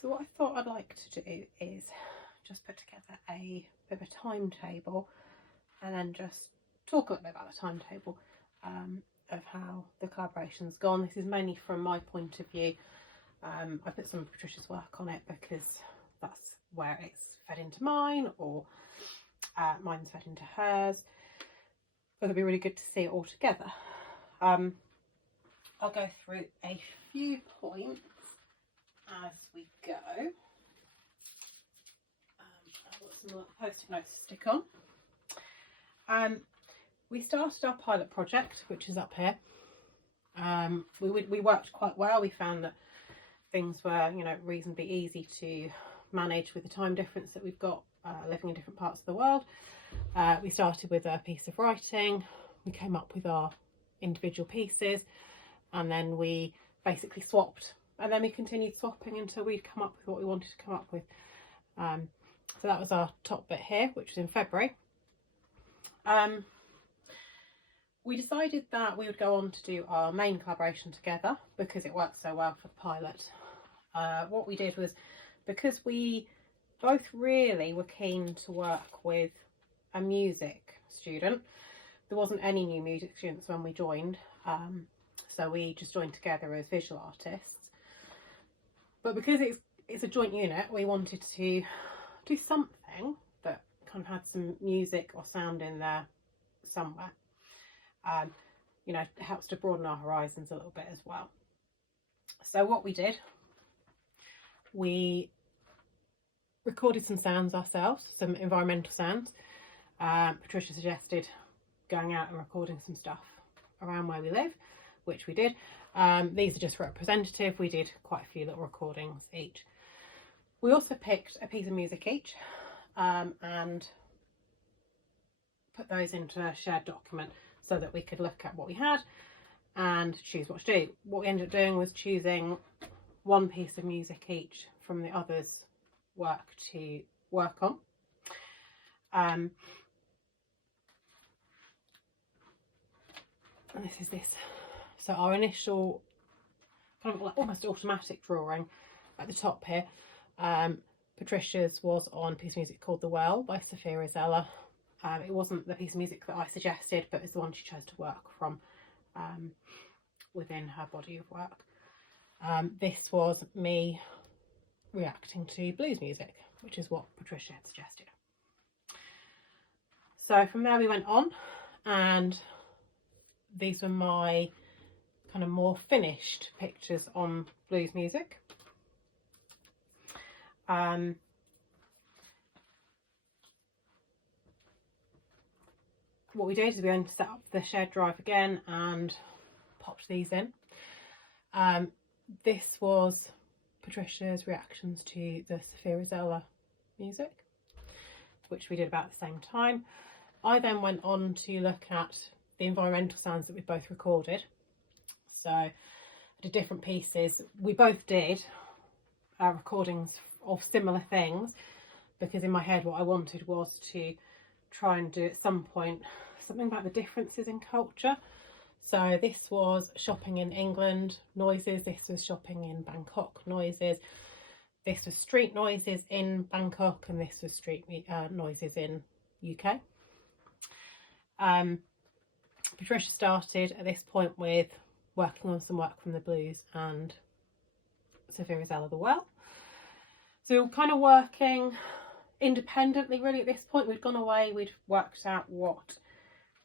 So what I thought I'd like to do is just put together a bit of a timetable and then just talk a little bit about the timetable of how the collaboration's gone. This is mainly from my point of view. I put some of Patricia's work on it because that's where it's fed into mine, or mine's fed into hers. But it'll be really good to see it all together. I'll go through a few points as we go. I've got some post-it notes to stick on. We started our pilot project, which is up here. We worked quite well. We found that things were, reasonably easy to manage with the time difference that we've got living in different parts of the world. We started with a piece of writing. We came up with our individual pieces, and then we basically swapped, and then we continued swapping until we'd come up with what we wanted to come up with. So that was our top bit here, which was in February. We decided that we would go on to do our main collaboration together because it worked so well for the pilot. What we did was, because we both really were keen to work with a music student, there wasn't any new music students when we joined, so we just joined together as visual artists. But because it's a joint unit, we wanted to do something that kind of had some music or sound in there somewhere. It helps to broaden our horizons a little bit as well. So what we did, we recorded some sounds ourselves, some environmental sounds. Patricia suggested going out and recording some stuff around where we live, which we did. These are just representative. We did quite a few little recordings each. We also picked a piece of music each and put those into a shared document so that we could look at what we had and choose what to do. What we ended up doing was choosing one piece of music each from the other's work to work on. And this. So our initial kind of like almost automatic drawing at the top here, Patricia's was on a piece of music called The Well by Sophia Rizella. It wasn't the piece of music that I suggested, but it's the one she chose to work from within her body of work. This was me reacting to blues music, which is what Patricia had suggested. So from there we went on, and these were my kind of more finished pictures on blues music. What we did is we went to set up the shared drive again and popped these in. This was Patricia's reactions to the Sophia Rizella music, which we did about the same time. I then went on to look at the environmental sounds that we both recorded. So I did different pieces. We both did recordings of similar things, because in my head what I wanted was to try and do at some point something about the differences in culture. So this was shopping in England noises, this was shopping in Bangkok noises, this was street noises in Bangkok, and this was street noises in UK. Patricia started at this point with working on some work from the blues and Sophia Rizella The Well. So we were kind of working independently really at this point. We'd gone away, we'd worked out what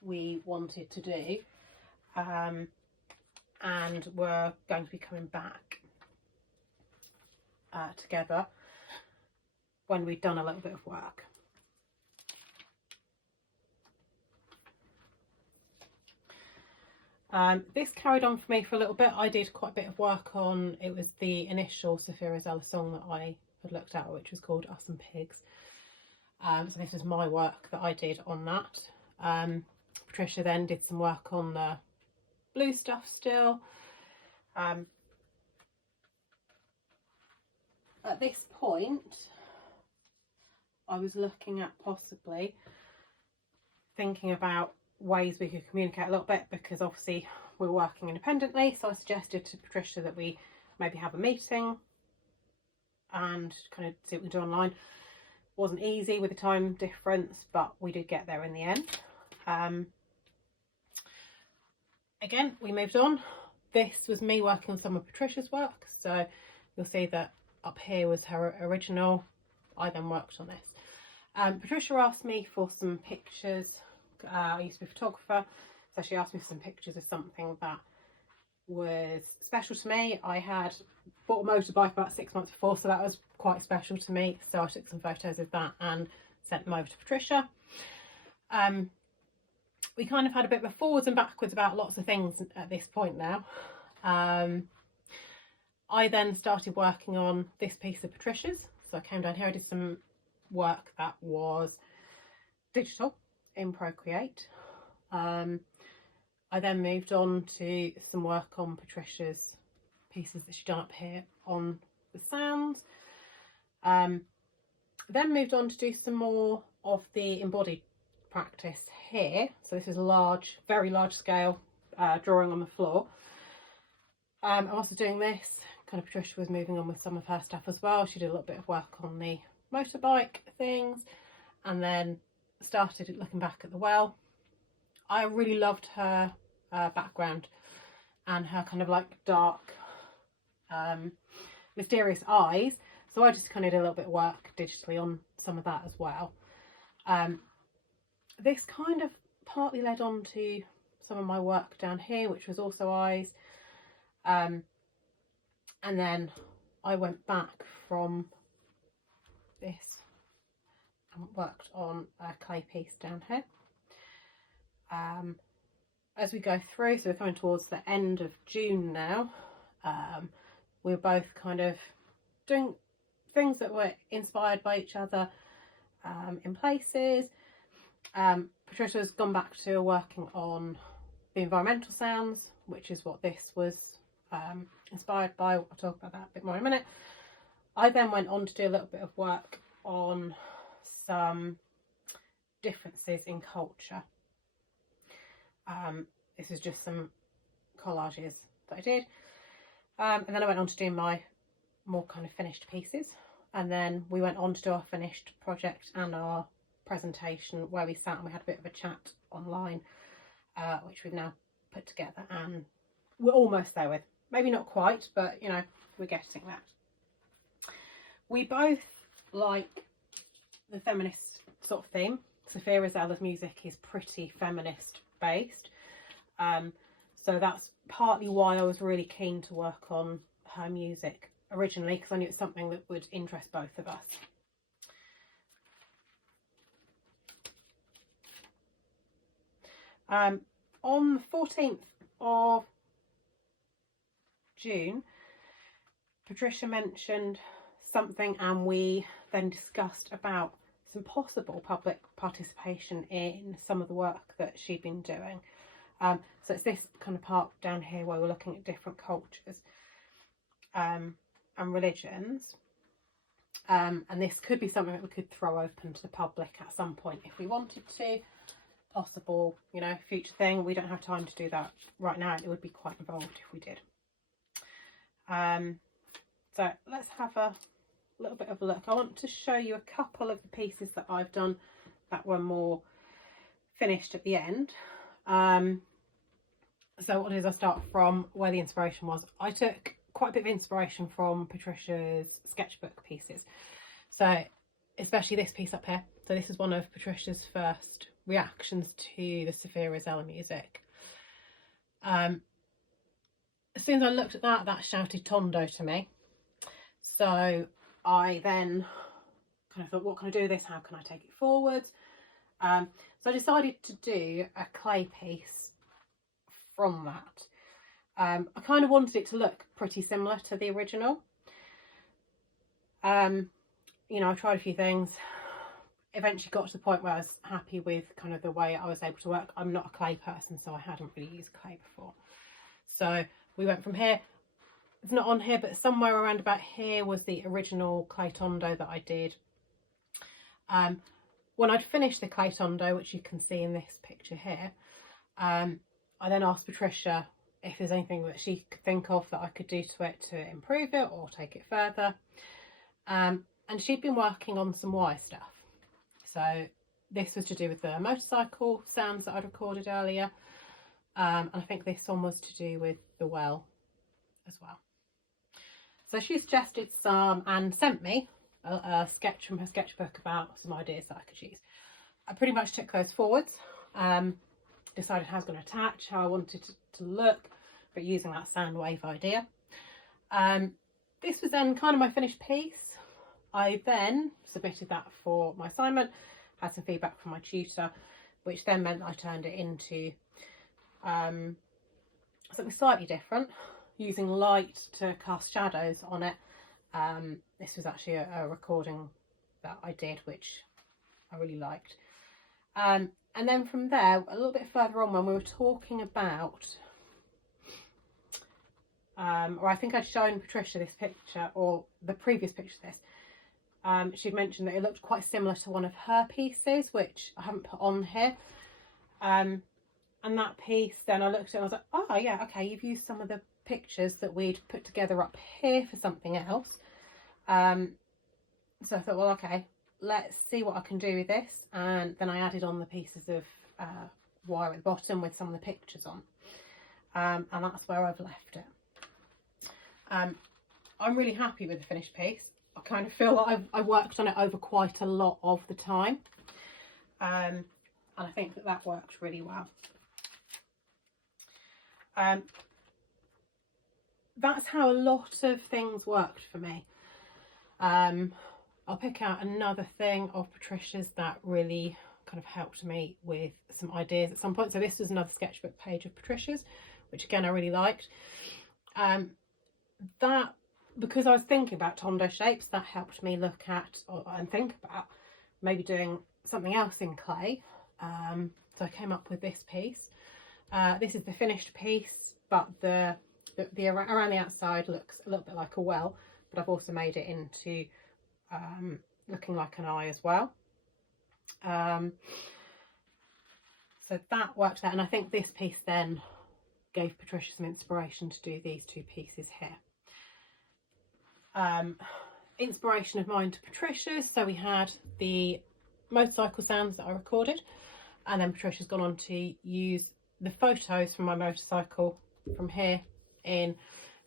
we wanted to do, and were going to be coming back together when we'd done a little bit of work. This carried on for me for a little bit. I did quite a bit of work on, it was the initial Sophia Rizella song that I had looked at, which was called Us and Pigs. So this was my work that I did on that. Patricia then did some work on the blue stuff still. At this point, I was looking at possibly thinking about ways we could communicate a little bit, because obviously we're working independently. So I suggested to Patricia that we maybe have a meeting and kind of see what we can do online. Wasn't easy with the time difference, but we did get there in the end. Again, we moved on. This was me working on some of Patricia's work, so you'll see that up here was her original. I then worked on this. Patricia asked me for some pictures. I used to be a photographer, so she asked me for some pictures of something that was special to me. I had bought a motorbike about 6 months before, so that was quite special to me. So I took some photos of that and sent them over to Patricia. We kind of had a bit of a forwards and backwards about lots of things at this point now. I then started working on this piece of Patricia's. So I came down here, I did some work that was digital in Procreate. I then moved on to some work on Patricia's pieces that she'd done up here on the sounds. Then moved on to do some more of the embodied practice here. So this is a large, very large scale drawing on the floor. I'm also doing this. Kind of Patricia was moving on with some of her stuff as well. She did a little bit of work on the motorbike things, and then started looking back at the well. I really loved her background and her kind of like dark, mysterious eyes. So I just kind of did a little bit of work digitally on some of that as well. This kind of partly led on to some of my work down here, which was also eyes. And then I went back from this and worked on a clay piece down here. As we go through, so we're coming towards the end of June now, we're both kind of doing things that were inspired by each other in places. Patricia's gone back to working on the environmental sounds, which is what this was inspired by. I'll talk about that a bit more in a minute. I then went on to do a little bit of work on some differences in culture. This is just some collages that I did. And then I went on to do my more kind of finished pieces. And then we went on to do our finished project and our presentation, where we sat and we had a bit of a chat online, which we've now put together and we're almost there with. Maybe not quite, but you know, we're getting that. We both like the feminist sort of theme. Sophia Rosella's music is pretty feminist based. So that's partly why I was really keen to work on her music originally, because I knew it's something that would interest both of us. On the 14th of June, Patricia mentioned something and we then discussed about some possible public participation in some of the work that she'd been doing. So it's this kind of part down here where we're looking at different cultures and religions. And this could be something that we could throw open to the public at some point if we wanted to. Possible, you know, future thing. We don't have time to do that right now. It would be quite involved if we did. So let's have a little bit of a look. I want to show you a couple of the pieces that I've done that were more finished at the end. So what is, I start from where the inspiration was. I took quite a bit of inspiration from Patricia's sketchbook pieces. So especially this piece up here. So this is one of Patricia's first reactions to the Sophia Rosella music. As soon as I looked at that, that shouted Tondo to me. So I then kind of thought, what can I do with this? How can I take it forwards? So I decided to do a clay piece from that. I kind of wanted it to look pretty similar to the original. You know, I tried a few things. Eventually got to the point where I was happy with kind of the way I was able to work. I'm not a clay person, so I hadn't really used clay before. So we went from here. It's not on here, but somewhere around about here was the original clay tondo that I did. When I'd finished the clay tondo, which you can see in this picture here, I then asked Patricia if there's anything that she could think of that I could do to it to improve it or take it further. And she'd been working on some wire stuff. So this was to do with the motorcycle sounds that I'd recorded earlier. And I think this one was to do with the well as well. So she suggested some and sent me a sketch from her sketchbook about some ideas that I could use. I pretty much took those forwards, decided how I was going to attach, how I wanted to look, but using that sound wave idea. This was then kind of my finished piece. I then submitted that for my assignment, had some feedback from my tutor, which then meant that I turned it into something slightly different, using light to cast shadows on it. This was actually a recording that I did, which I really liked. And then from there, a little bit further on, when we were talking about, or I think I'd shown Patricia this picture, or the previous picture of this, she'd mentioned that it looked quite similar to one of her pieces, which I haven't put on here. And that piece, then I looked at it and I was like, oh yeah, okay, you've used some of the pictures that we'd put together up here for something else. So I thought, well, okay, let's see what I can do with this. And then I added on the pieces of wire at the bottom with some of the pictures on. And that's where I've left it. I'm really happy with the finished piece. I kind of feel like I worked on it over quite a lot of the time. And I think that worked really well. That's how a lot of things worked for me. I'll pick out another thing of Patricia's that really kind of helped me with some ideas at some point. So this was another sketchbook page of Patricia's, which again I really liked. That, because I was thinking about Tondo shapes, that helped me look at and think about maybe doing something else in clay. So I came up with this piece. This is the finished piece, but the around the outside looks a little bit like a well, but I've also made it into looking like an eye as well. So that worked out, and I think this piece then gave Patricia some inspiration to do these two pieces here. Inspiration of mine to Patricia's, so we had the motorcycle sounds that I recorded, and then Patricia's gone on to use the photos from my motorcycle from here in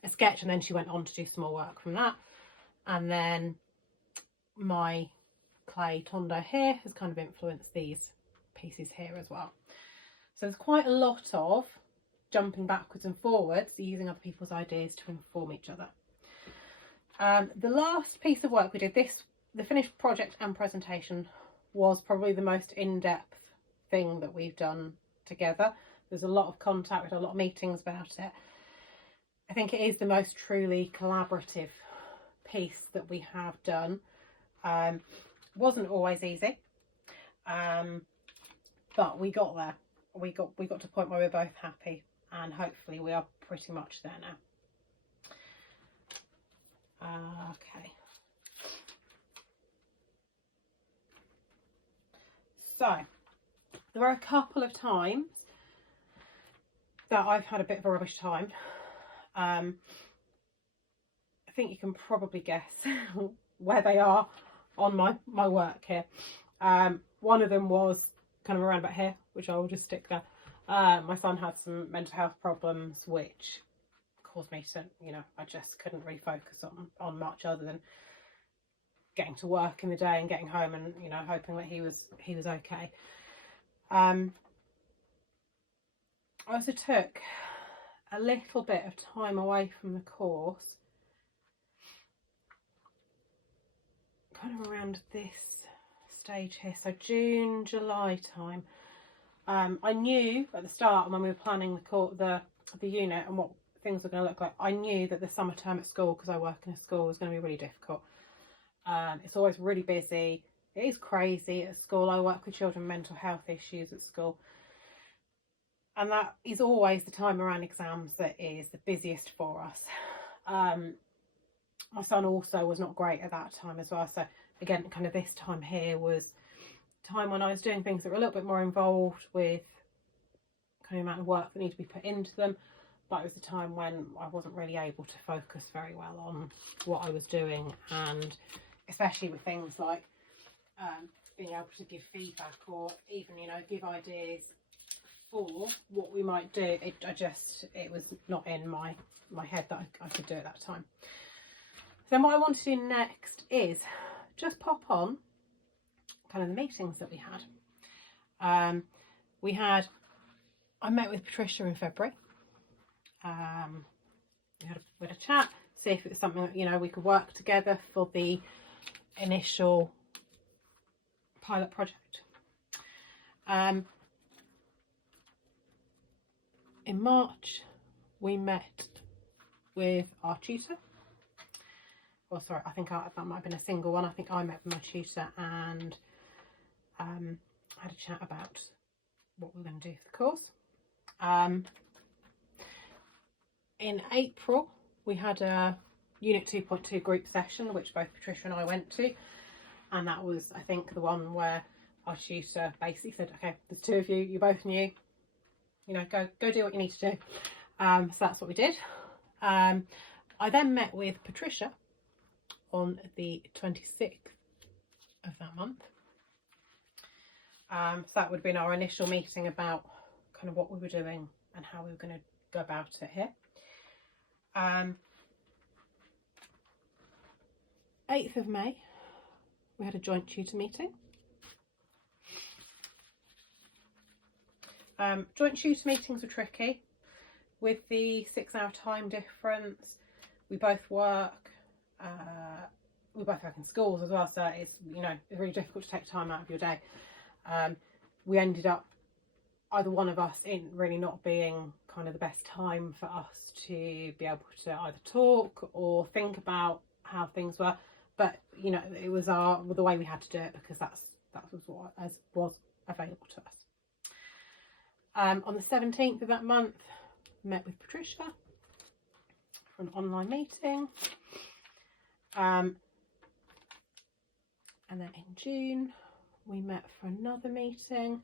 a sketch, and then she went on to do some more work from that. And then my clay Tondo here has kind of influenced these pieces here as well. So there's quite a lot of jumping backwards and forwards, using other people's ideas to inform each other. The last piece of work we did, the finished project and presentation, was probably the most in-depth thing that we've done together. There's a lot of contact, we had a lot of meetings about it. I think it is the most truly collaborative piece that we have done. Wasn't always easy, but we got there. We got to a point where we're both happy, and hopefully we are pretty much there now. Okay. So there are a couple of times that I've had a bit of a rubbish time. I think you can probably guess where they are on my work here. One of them was kind of around about here, which I will just stick there. My son had some mental health problems, which caused me to, I just couldn't really focus on much other than getting to work in the day and getting home and, hoping that he was okay. I also took a little bit of time away from the course, kind of around this stage here, so June, July time. I knew at the start, when we were planning the unit and what things were going to look like, I knew that the summer term at school, because I work in a school, was going to be really difficult. It's always really busy. It is crazy at school. I work with children with mental health issues at school, and that is always the time around exams that is the busiest for us. My son also was not great at that time as well, so again, kind of this time here was time when I was doing things that were a little bit more involved with kind of the amount of work that needed to be put into them, but it was the time when I wasn't really able to focus very well on what I was doing, and especially with things like being able to give feedback, or even, you know, give ideas for what we might do. It was not in my head that I could do at that time. Then what I want to do next is just pop on kind of the meetings that we had. I met with Patricia in February. We had a chat, see if it was something that, you know, we could work together for the initial pilot project. In March, we met with our tutor. Well, sorry, I think that might have been a single one. I think I met with my tutor and had a chat about what we were going to do for the course. In April, we had a Unit 2.2 group session, which both Patricia and I went to. And that was, I think, the one where our tutor basically said, okay, there's two of you, you're both new, you know, go do what you need to do. So that's what we did. I then met with Patricia on the 26th of that month. So that would have been our initial meeting about kind of what we were doing and how we were going to go about it here. 8th of May, we had a joint tutor meeting. Joint tutor meetings were tricky. With the 6-hour time difference, we both work. We both work in schools as well, so it's, you know, it's really difficult to take time out of your day. We ended up, either one of us, in really not being kind of the best time for us to be able to either talk or think about how things were. But, you know, it was the way we had to do it, because that was what was available to us. On the 17th of that month, met with Patricia for an online meeting. And then in June, we met for another meeting.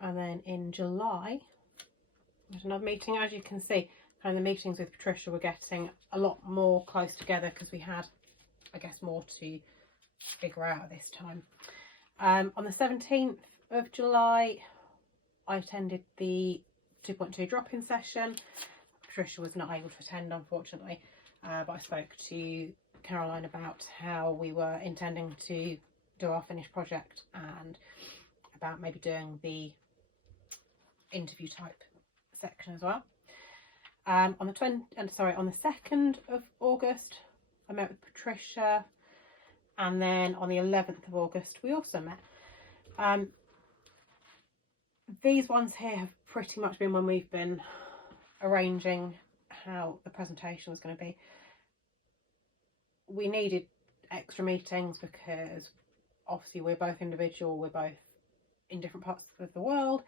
And then in July, there's another meeting. As you can see, kind of the meetings with Patricia were getting a lot more close together, because we had, I guess, more to figure out this time. On the 17th of July, I attended the 2.2 drop-in session. Patricia was not able to attend, unfortunately, but I spoke to Caroline about how we were intending to do our finished project and about maybe doing the interview type section as well. On the 2nd of August, I met with Patricia, and then on the 11th of August, we also met. These ones here have pretty much been when we've been arranging how the presentation was going to be. We needed extra meetings because obviously we're both individual, we're both in different parts of the world,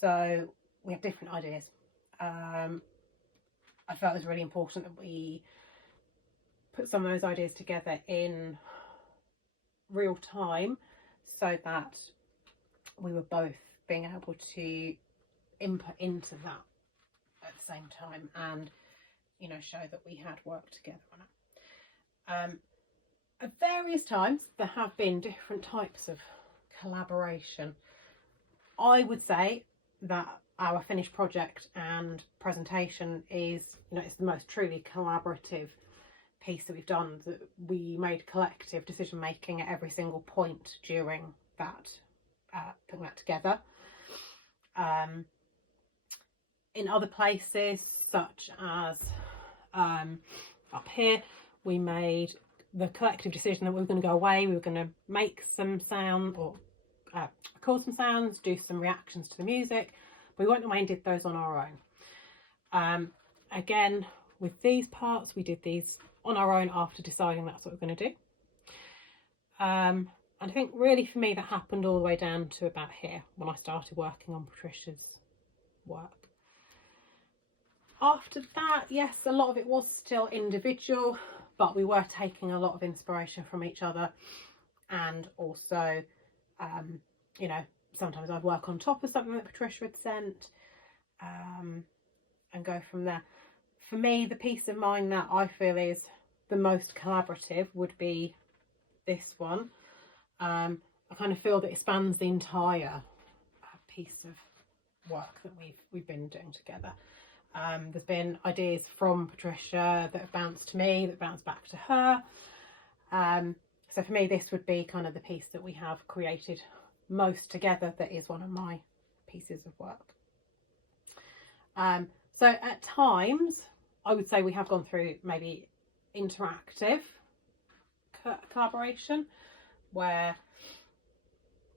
so we have different ideas. I felt it was really important that we put some of those ideas together in real time, so that we were both being able to input into that at the same time, and, you know, show that we had worked together on it. At various times there have been different types of collaboration. I would say that our finished project and presentation is, you know, it's the most truly collaborative piece that we've done, that we made collective decision making at every single point during that, putting that together. In other places, such as up here, we made the collective decision that we were going to go away, we were going to make some sound, or record some sounds, do some reactions to the music. We went away and did those on our own. Again, with these parts, we did these on our own after deciding that's what we're going to do. And I think really for me that happened all the way down to about here, when I started working on Patricia's work. After that, yes, a lot of it was still individual, but we were taking a lot of inspiration from each other, and also, you know, sometimes I'd work on top of something that Patricia had sent, and go from there. for me, the piece of mine that I feel is the most collaborative would be this one. I kind of feel that it spans the entire piece of work that we've been doing together. There's been ideas from Patricia that have bounced to me, that bounce back to her. So for me, this would be kind of the piece that we have created most together, that is one of my pieces of work. So at times, I would say we have gone through maybe interactive collaboration, where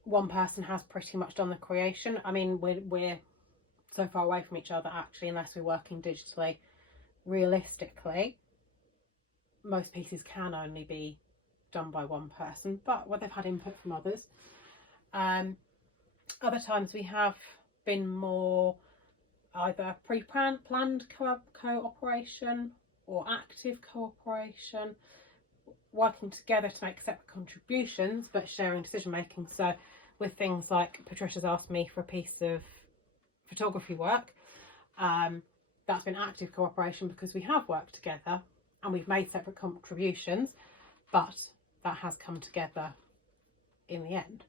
one person has pretty much done the creation. I mean, we're so far away from each other, actually, unless we're working digitally. Realistically, most pieces can only be done by one person, but they've had input from others. Other times we have been more either pre-planned cooperation or active cooperation, working together to make separate contributions but sharing decision making. So with things like Patricia's asked me for a piece of photography work, that's been active cooperation because we have worked together and we've made separate contributions, but that has come together in the end.